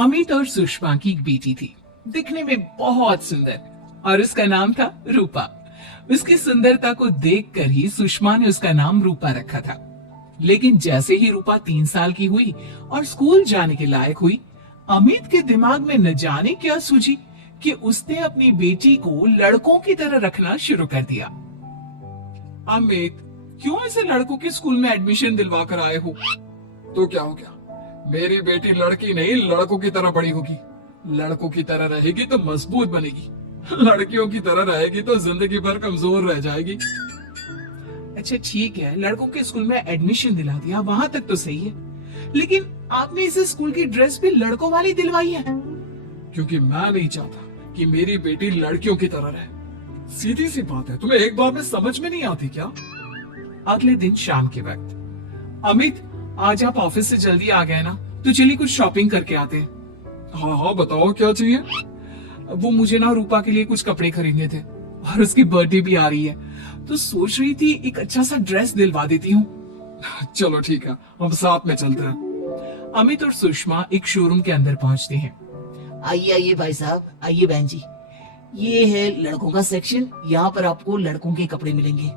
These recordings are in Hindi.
अमित और सुषमा की एक बेटी थी, दिखने में बहुत सुंदर, और उसका नाम था रूपा। उसकी सुंदरता को देखकर ही सुषमा ने उसका नाम रूपा रखा था। लेकिन जैसे ही रूपा 3 साल की हुई और स्कूल जाने के लायक हुई, अमित के दिमाग में न जाने क्या सूझी कि उसने अपनी बेटी को लड़कों की तरह रखना शुरू कर दिया। अमित, क्यों ऐसे लड़कों के स्कूल में एडमिशन दिलवा कर आए हो? तो क्या हो गया? मेरी बेटी लड़की नहीं लड़कों की तरह बड़ी होगी। लड़कों की तरह रहेगी तो मजबूत बनेगी, लड़कियों की तरह रहेगी तो जिंदगी भर कमजोर रह जाएगी। अच्छा ठीक है, लड़कों के स्कूल में एडमिशन दिला दिया, वहां तक तो सही है, लेकिन आपने इसे स्कूल की ड्रेस भी लड़कों वाली दिलवाई है। क्योंकि मैं नहीं चाहता कि मेरी बेटी लड़कियों की तरह रहे। सीधी सी बात है, तुम्हें एक बार में समझ में नहीं आती क्या? अगले दिन शाम के वक्त, अमित आज आप ऑफिस से जल्दी आ गए ना, तो चलिए कुछ शॉपिंग करके आते हैं। हाँ हाँ बताओ क्या चाहिए? वो मुझे ना रूपा के लिए कुछ कपड़े खरीदने थे, और उसकी बर्थडे भी आ रही है, तो सोच रही थी एक अच्छा सा ड्रेस दिलवा देती हूँ। चलो ठीक है, हम साथ में चलते हैं। अमित और सुषमा एक शोरूम के अंदर पहुंचते हैं। आइए आइए भाई साहब, आइए बहन जी, ये है लड़कों का सेक्शन। यहाँ पर आपको लड़कों के कपड़े मिलेंगे।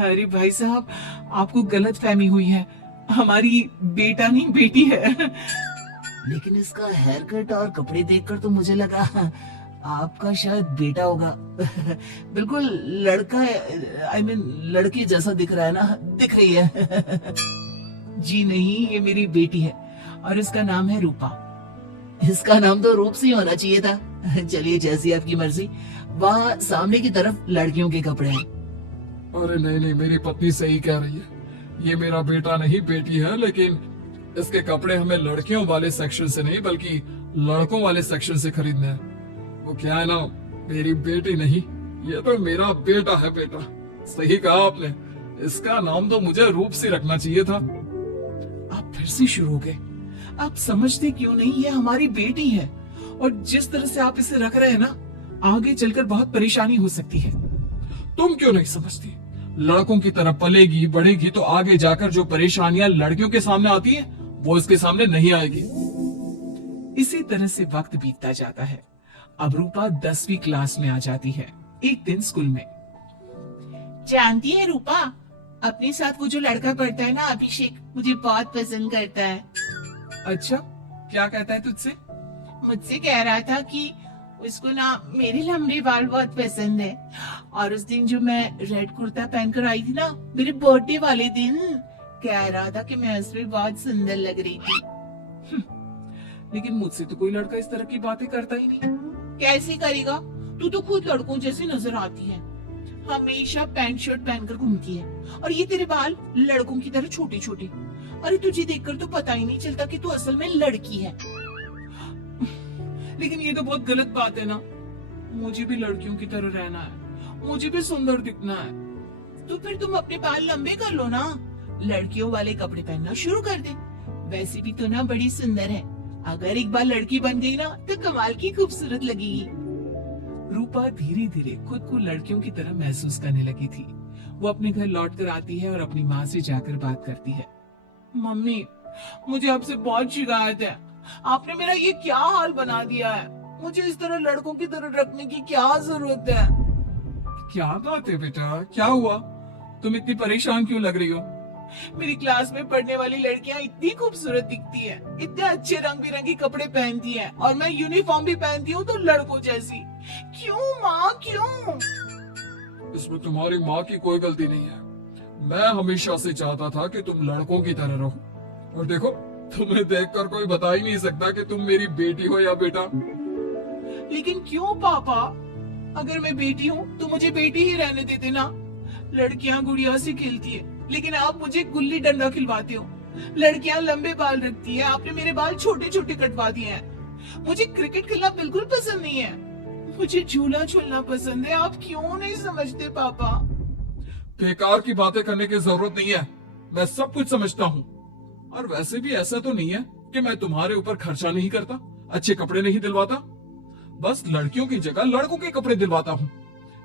अरे भाई साहब, आपको गलत फहमी हुई है, हमारी बेटा नहीं बेटी है। लेकिन इसका हेयर कट और कपड़े देखकर तो मुझे लगा आपका शायद बेटा होगा। बिल्कुल लड़का, आई मीन लड़की जैसा दिख रहा है ना, दिख रही है। जी नहीं, ये मेरी बेटी है और इसका नाम है रूपा। इसका नाम तो रूप से होना चाहिए था। चलिए जैसी आपकी मर्जी। वहाँ सामने की तरफ लड़कियों के कपड़े हैं। अरे नहीं नहीं, मेरी पत्नी सही कह रही है, ये मेरा बेटा नहीं बेटी है, लेकिन इसके कपड़े हमें लड़कियों वाले सेक्शन से नहीं बल्कि लड़कों वाले सेक्शन से खरीदने हैं। वो क्या है ना, मेरी बेटी नहीं, ये तो मेरा बेटा है। बेटा सही कहा आपने, इसका नाम तो मुझे रूप से रखना चाहिए था। आप फिर से शुरू हो गए। आप समझते क्यों नहीं, ये हमारी बेटी है, और जिस तरह से आप इसे रख रहे हैं ना, आगे चलकर बहुत परेशानी हो सकती है। तुम क्यों नहीं समझती? लड़कों की तरह पलेगी बढ़ेगी तो आगे जाकर जो परेशानियां लड़कियों के सामने आती हैं, वो इसके सामने नहीं आएगी। इसी तरह से वक्त बीतता जाता है। अब रूपा 10वीं क्लास में आ जाती है। एक दिन स्कूल में, जानती है रूपा, अपने साथ वो जो लड़का पढ़ता है ना, अभिषेक, मुझे बहुत पसंद करता है। अच्छा, क्या कहता है तुझसे? मुझसे कह रहा था कि उसको ना मेरे लंबे बाल बहुत पसंद है, और उस दिन जो मैं रेड कुर्ता पहनकर आई थी ना, मेरे बर्थडे वाले दिन, कह रहा था कि मैं उसमें बहुत सुंदर लग रही थी। लेकिन मुझसे तो कोई लड़का इस तरह की बातें करता ही नहीं। कैसे करेगा? तू तो खुद लड़कों जैसी नजर आती है, हमेशा पैंट शर्ट पहनकर घूमती है, और ये तेरे बाल लड़कों की तरह छोटे छोटे। अरे तुझे देखकर तो पता ही नहीं चलता कि तू असल में लड़की है। लेकिन ये तो बहुत गलत बात है ना, मुझे भी लड़कियों की तरह रहना है, मुझे भी सुंदर दिखना है। तो फिर तुम अपने बाल लंबे कर लो ना, लड़कियों वाले कपड़े पहनना शुरू कर दे। वैसे भी तो ना बड़ी सुंदर है, अगर एक बार लड़की बन गई ना तो कमाल की खूबसूरत लगेगी। रूपा धीरे धीरे खुद को लड़कियों की तरह महसूस करने लगी थी। वो अपने घर लौट कर आती है और अपनी माँ से जाकर बात करती है। मम्मी, मुझे आपसे बहुत शिकायत है, आपने मेरा ये क्या हाल बना दिया है। मुझे इस तरह लड़कों की तरह रखने की क्या जरूरत है? क्या बात है बेटा, क्या हुआ? तुम इतनी परेशान क्यों लग रही हो? मेरी क्लास में पढ़ने वाली लड़कियां इतनी खूबसूरत दिखती हैं, इतने अच्छे रंग बिरंगे कपड़े पहनती हैं, और मैं यूनिफॉर्म भी पहनती हूँ तो लड़कों जैसी। क्यों माँ, क्यों? इसमें तुम्हारी माँ की कोई गलती नहीं है। मैं हमेशा से चाहता था कि तुम लड़कों की तरह रहो, और देखो तुम्हें देखकर कोई बता ही नहीं सकता कि तुम मेरी बेटी हो या बेटा। लेकिन क्यों पापा? अगर मैं बेटी हूँ तो मुझे बेटी ही रहने देते ना। लड़कियाँ गुड़िया से खेलती है, लेकिन आप मुझे गुल्ली डंडा खिलवाते हो। लड़कियाँ लंबे बाल रखती है, आपने मेरे बाल छोटे छोटे कटवा दिए हैं। मुझे क्रिकेट खेलना बिल्कुल पसंद नहीं है, मुझे झूला झूलना पसंद है। आप क्यों नहीं समझते पापा? बेकार की बातें करने की जरूरत नहीं है, मैं सब कुछ समझता हूँ। और वैसे भी ऐसा तो नहीं है कि मैं तुम्हारे ऊपर खर्चा नहीं करता, अच्छे कपड़े नहीं दिलवाता। बस लड़कियों की जगह लड़कों के कपड़े दिलवाता हूँ,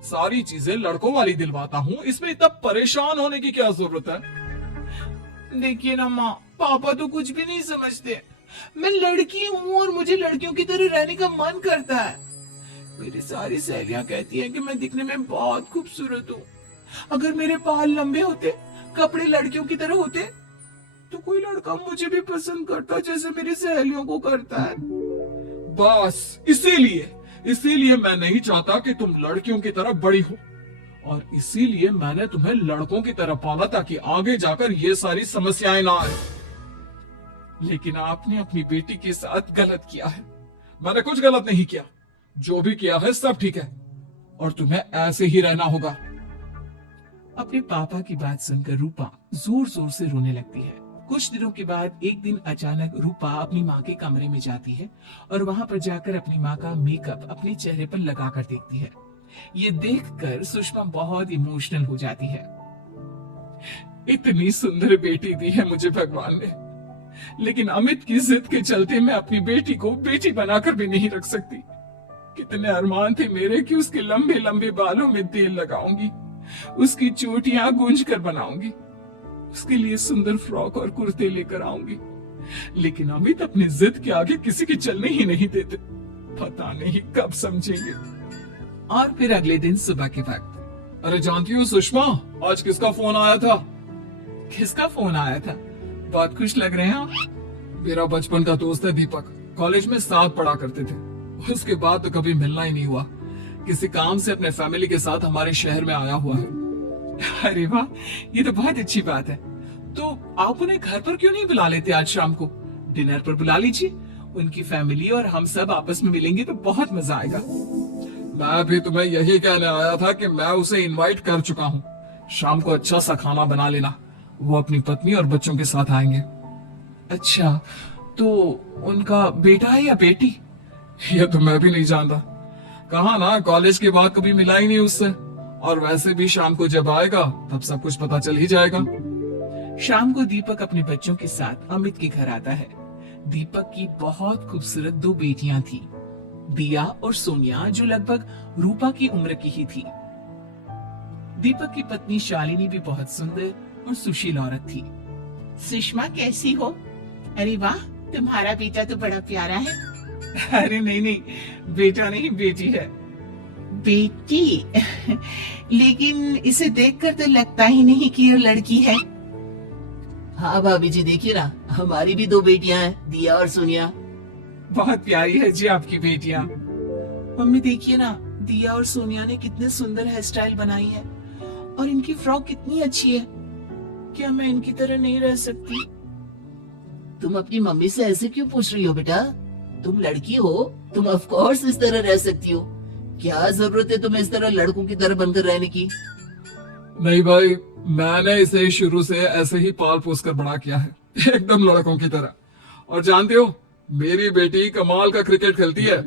सारी चीजें लड़कों वाली दिलवाता हूँ। इसमें इतना परेशान होने की क्या जरूरत है? देखिए ना माँ, पापा तो कुछ भी नहीं समझते। मैं लड़की हूँ और मुझे लड़कियों की तरह रहने का मन करता है। मेरी सारी सहेलियां कहती हैं कि मैं दिखने में बहुत खूबसूरत हूँ। अगर मेरे बाल लंबे होते, कपड़े लड़कियों की तरह होते, तो कोई लड़का मुझे भी पसंद करता जैसे मेरी सहेलियों को करता है। बस इसीलिए मैं नहीं चाहता कि तुम लड़कियों की तरह बड़ी हो, और इसीलिए मैंने तुम्हें लड़कों की तरह पाला ताकि आगे जाकर ये सारी समस्याएं ना आए। लेकिन आपने अपनी बेटी के साथ गलत किया है। मैंने कुछ गलत नहीं किया, जो भी किया है सब ठीक है, और तुम्हें ऐसे ही रहना होगा। अपने पापा की बात सुनकर रूपा जोर जोर से रोने लगती है। कुछ दिनों के बाद एक दिन अचानक रूपा अपनी माँ के कमरे में जाती है और वहां पर जाकर अपनी माँ का मेकअप अपने चेहरे पर लगाकर देखती है। ये देखकर सुषमा बहुत इमोशनल हो जाती है। इतनी सुंदर बेटी दी है मुझे भगवान ने, लेकिन अमित की जिद के चलते मैं अपनी बेटी को बेटी बनाकर भी नहीं रख सकती। कितने अरमान थे मेरे कि उसके लंबे लंबे बालों में तेल लगाऊंगी, उसकी चोटियां गूंज कर बनाऊंगी, उसके लिए सुंदर फ्रॉक और कुर्ते लेकर आऊंगी। लेकिन अमित अपनी जिद के आगे किसी के चलने ही नहीं देते। पता नहीं कब समझेंगे। और फिर अगले दिन सुबह के वक्त। अरे जानती हो सुषमा, आज किसका फोन आया था? किसका फोन आया था? बहुत खुश लग रहे हैं आप। मेरा बचपन का दोस्त है दीपक, कॉलेज में साथ पढ़ा करते थे। उसके बाद तो कभी मिलना ही नहीं हुआ। किसी काम से अपने फैमिली के साथ हमारे शहर में आया हुआ है। अरे वाह, ये तो बहुत अच्छी बात है। तो आप उन्हें घर पर क्यों नहीं बुला लेते? आज शाम को डिनर पर बुला लीजिए। उनकी फैमिली और हम सब आपस में मिलेंगे तो बहुत मजा आएगा। मैं भी तुम्हें यही कहने आया था कि मैं उसे इनवाइट कर चुका हूँ। शाम को अच्छा सा खाना बना लेना, वो अपनी पत्नी और बच्चों के साथ आएंगे। अच्छा, तो उनका बेटा है या बेटी? ये तो मैं भी नहीं जानता। कहा ना, कॉलेज के बाद कभी मिला ही नहीं उससे, और वैसे भी शाम को जब आएगा तब सब कुछ पता चल ही जाएगा। शाम को दीपक अपने बच्चों के साथ अमित के घर आता है। दीपक की बहुत खूबसूरत दो बेटियां थी, दिया और सोनिया, जो लगभग रूपा की उम्र की ही थी। दीपक की पत्नी शालिनी भी बहुत सुंदर और सुशील औरत थी। सुषमा कैसी हो? अरे वाह, तुम्हारा बेटा तो बड़ा प्यारा है। अरे नहीं, बेटा नहीं, बेटी है। बेटी? लेकिन इसे देखकर तो लगता ही नहीं कि ये लड़की है। हाँ भाभी जी, देखिए ना, हमारी भी दो बेटियां हैं, दिया और सोनिया। बहुत प्यारी है जी आपकी बेटियां। मम्मी देखिए ना, दिया और सोनिया ने कितने सुंदर हेयर स्टाइल बनाई है, और इनकी फ्रॉक कितनी अच्छी है। क्या मैं इनकी तरह नहीं रह सकती? तुम अपनी मम्मी से ऐसे क्यों पूछ रही हो बेटा? तुम लड़की हो, तुम ऑफ कोर्स इस तरह रह सकती हो। क्या जरूरत है तुम्हें इस तरह लड़कों की तरह बनकर रहने की? नहीं भाई, मैंने इसे शुरू से ऐसे ही पाल पोस कर बड़ा किया है, एकदम लड़कों की तरह। और जानते हो, मेरी बेटी कमाल का क्रिकेट खेलती है।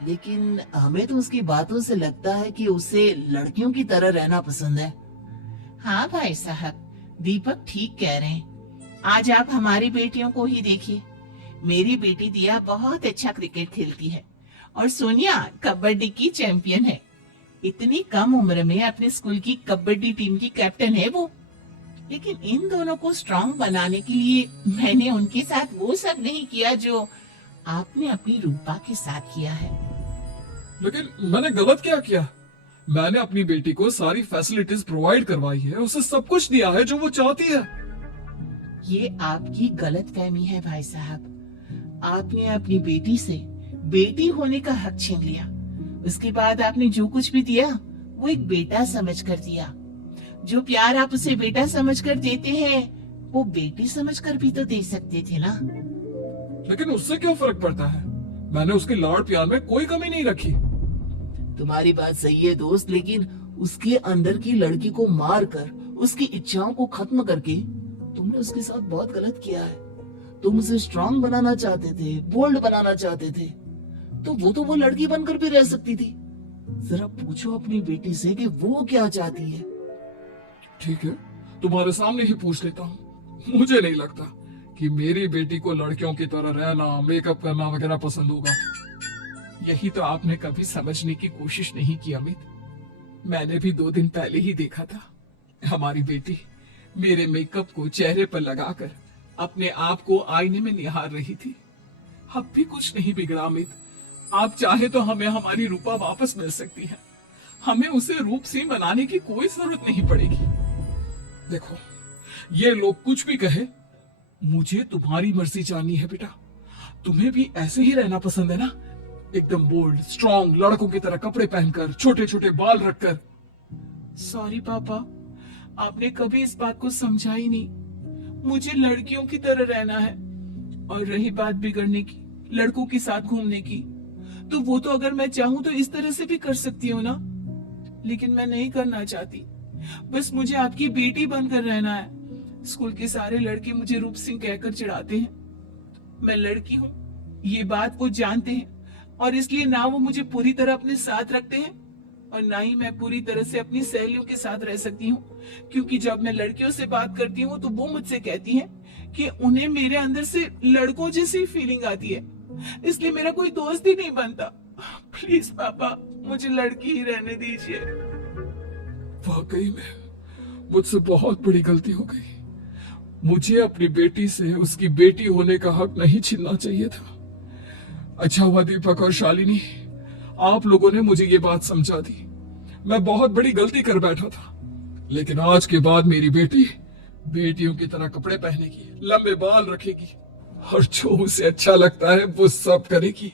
लेकिन हमें तो उसकी बातों से लगता है कि उसे लड़कियों की तरह रहना पसंद है। हाँ भाई साहब, दीपक ठीक कह रहे हैं। आज आप हमारी बेटियों को ही देखिए। मेरी बेटी दिया बहुत अच्छा क्रिकेट खेलती है, और सोनिया कबड्डी की चैंपियन है। इतनी कम उम्र में अपने स्कूल की कबड्डी टीम की कैप्टन है वो। लेकिन इन दोनों को स्ट्रांग बनाने के लिए मैंने उनके साथ वो सब नहीं किया जो आपने अपनी रूपा के साथ किया है। लेकिन मैंने गलत क्या किया? मैंने अपनी बेटी को सारी फैसिलिटीज प्रोवाइड करवाई है, उसे सब कुछ दिया है जो वो चाहती है। ये आपकी गलतफहमी है भाई साहब। आपने अपनी बेटी से बेटी होने का हक छीन लिया। उसके बाद आपने जो कुछ भी दिया वो एक बेटा समझकर दिया। जो प्यार आप उसे बेटा समझकर देते हैं वो बेटी समझकर भी तो दे सकते थे ना। लेकिन उससे क्या फर्क पड़ता है? मैंने उसके लाड प्यार में कोई कमी नहीं रखी। तुम्हारी बात सही है दोस्त, लेकिन उसके अंदर की लड़की को मार कर, उसकी इच्छाओं को खत्म करके तुमने उसके साथ बहुत गलत किया है। तुम उसे स्ट्रांग बनाना चाहते थे, बोल्ड बनाना चाहते थे, तो वो लड़की बनकर भी रह सकती थी। जरा पूछो अपनी बेटी से कि वो क्या चाहती है। ठीक है, तुम्हारे सामने ही पूछ लेता हूँ। मुझे नहीं लगता कि मेरी बेटी को लड़कियों की तरह रहना, मेकअप करना वगैरह पसंद होगा। यही तो आपने कभी समझने की कोशिश नहीं की अमित। मैंने भी 2 दिन पहले ही देखा था। हमारी बेटी मेरे मेकअप को चेहरे पर लगाकर अपने आप को आईने में निहार रही थी। अब भी कुछ नहीं बिगड़ा अमित। आप चाहे तो हमें हमारी रूपा वापस मिल सकती है। हमें उसे रूप सिंह बनाने की कोई जरूरत नहीं पड़ेगी। देखो, ये लोग कुछ भी कहे, मुझे तुम्हारी मर्जी जाननी है बेटा। तुम्हें भी ऐसे ही रहना पसंद है ना? एकदम बोल्ड, स्ट्रॉन्ग, लड़कों की तरह कपड़े पहनकर, छोटे छोटे बाल रखकर। सॉरी पापा, आपने कभी इस बात को समझा ही नहीं। मुझे लड़कियों की तरह रहना है। और रही बात बिगड़ने की, लड़कों के साथ घूमने की, तो वो तो अगर मैं चाहूं तो इस तरह से भी कर सकती हूँ ना। लेकिन मैं नहीं करना चाहती। बस मुझे आपकी बेटी बनकर रहना है। स्कूल के सारे लड़के मुझे रूप सिंह कहकर चिढ़ाते हैं। मैं लड़की हूँ, ये बात वो जानते हैं, और इसलिए ना वो मुझे पूरी तरह अपने साथ रखते हैं और ना ही मैं पूरी तरह से अपनी सहेलियों के साथ रह सकती हूँ। क्योंकि जब मैं लड़कियों से बात करती हूँ तो वो मुझसे कहती हैं कि उन्हें मेरे अंदर से लड़कों जैसी फीलिंग आती है, इसलिए मेरा कोई दोस्त ही नहीं बनता। प्लीज पापा, मुझे लड़की ही रहने दीजिए। वाकई में मुझसे बहुत बड़ी गलती हो गई। मुझे अपनी बेटी से उसकी बेटी होने का हक नहीं छीनना चाहिए था। अच्छा हुआ दीपक और शालिनी, आप लोगों ने मुझे ये बात समझा दी। मैं बहुत बड़ी गलती कर बैठा था, लेकिन आज के बाद मेरी बेटी बेटियों की तरह कपड़े पहनेगी, लंबे बाल रखेगी और जो उसे अच्छा लगता है वो सब करेगी।